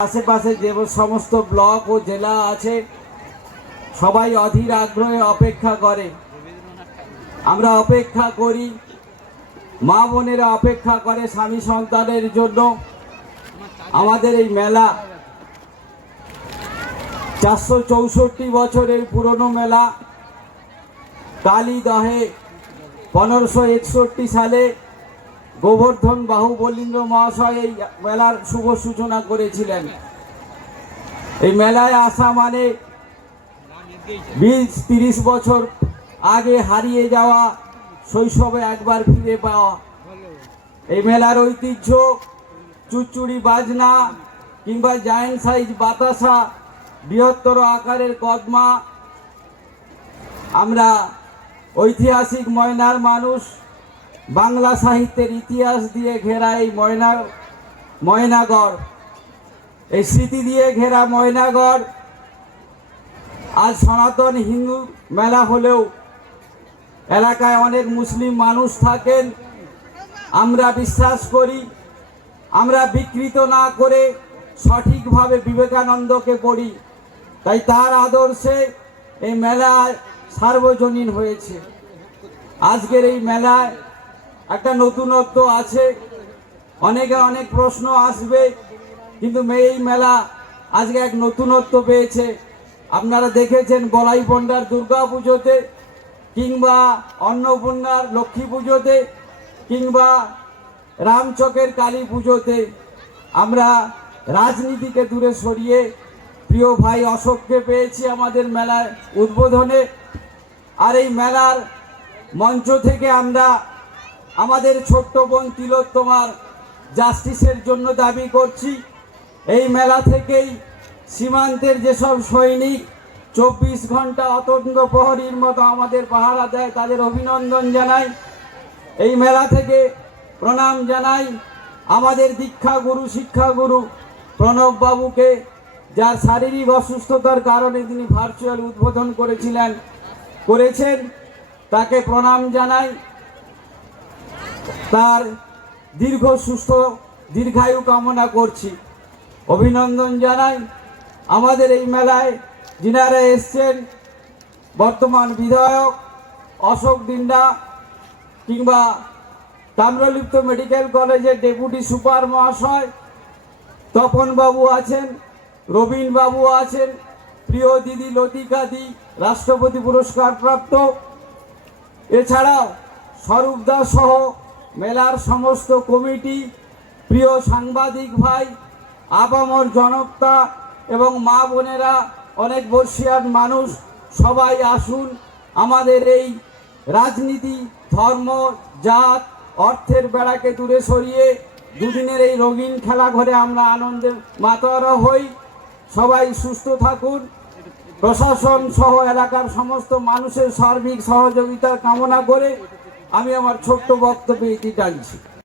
আশেপাশে যে সমস্ত ব্লক ও জেলা আছে সবাই অধীর আগ্রহে অপেক্ষা করে। আমরা অপেক্ষা করি, মা বোনেরা অপেক্ষা করে স্বামী সন্তানের জন্য। আমাদের এই মেলা 464 বছরের পুরনো মেলা। কালীদহে 1561 সালে গোবর্ধন বাহুবলীন্দ্র মহাশয় এই মেলার শুভ সূচনা করেছিলেন। এই মেলায় আসা মানে 20-30 বছর আগে হারিয়ে যাওয়া শৈশবে একবার ফিরে পাওয়া। এই মেলার ঐতিহ্য চুচুড়ি বাজনা কিংবা জায়েন্ট সাইজ বাতাসা, বৃহত্তর আকারের কদমা। আমরা ঐতিহাসিক ময়নার মানুষ। বাংলা সাহিত্যের ইতিহাস দিয়ে ঘেরা এই ময়নাগড়, এই স্মৃতি দিয়ে ঘেরা ময়নাগড় আজ সনাতন হিন্দু মেলা হলেও এলাকায় অনেক মুসলিম মানুষ থাকেন। আমরা বিশ্বাস করি আমরা বিকৃত না করে সঠিকভাবে বিবেকানন্দকে পড়ি, তাই তার আদর্শে এই মেলা সার্বজনীন হয়েছে। আজকের এই মেলায় একটা নতুনত্ব আছে, অনেকে অনেক প্রশ্ন আসবে, কিন্তু এই মেলা আজকে এক নতুনত্ব পেয়েছে। আপনারা দেখেছেন গলাই পণ্ডার দুর্গা পুজোতে কিংবা অন্নপূর্ণার লক্ষ্মী পুজোতে কিংবা রামচকের কালী পুজোতে আমরা রাজনীতিকে দূরে সরিয়ে প্রিয় ভাই অশোককে পেয়েছি আমাদের মেলায় উদ্বোধনে। আর এই মেলার মঞ্চ থেকে আমরা আমাদের ছোট্ট বোন তিলোত্তমার জাস্টিসের জন্য দাবি করছি। এই মেলা থেকেই সীমান্তের যেসব সৈনিক 24 ঘন্টা অতন্ত্র প্রহরীর মতো আমাদের পাহারা দেয় তাদের অভিনন্দন জানাই। এই মেলা থেকে প্রণাম জানাই আমাদের দীক্ষাগুরু শিক্ষাগুরু প্রণব বাবুকে, যার শারীরিক অসুস্থতার কারণে তিনি ভার্চুয়াল উদ্বোধন করেছেন। তাকে প্রণাম জানাই, তার দীর্ঘায়ু কামনা করছি, অভিনন্দন জানাই। আমাদের এই মেলায় যিনারা এসছেন বর্তমান বিধায়ক অশোক দিন্ডা কিংবা তাম্রলিপ্ত মেডিকেল কলেজের ডেপুটি সুপার মহাশয় তপন বাবু আছেন, রবীন বাবু আছেন, প্রিয় দিদি লতিকা দি রাষ্ট্রপতি পুরস্কার প্রাপ্ত, এছাড়াও স্বরূপ দাস সহ মেলার সমস্ত কমিটি, প্রিয় সাংবাদিক ভাই, আপামর জনতা এবং মা বোনেরা, অনেক বর্ষিয়ান মানুষ, সবাই আসুন। আমাদের এই রাজনীতি, ধর্ম, জাত, অর্থের বেড়াকে দূরে সরিয়ে দুদিনের এই রঙিন খেলা ঘরে আমরা আনন্দে মাতোয়ারা হই। সবাই সুস্থ থাকুন। প্রশাসন সহ এলাকার সমস্ত মানুষের সার্বিক সহযোগিতা কামনা করে আমি আমার ছোট্ট বক্তব্য এটি টানছি।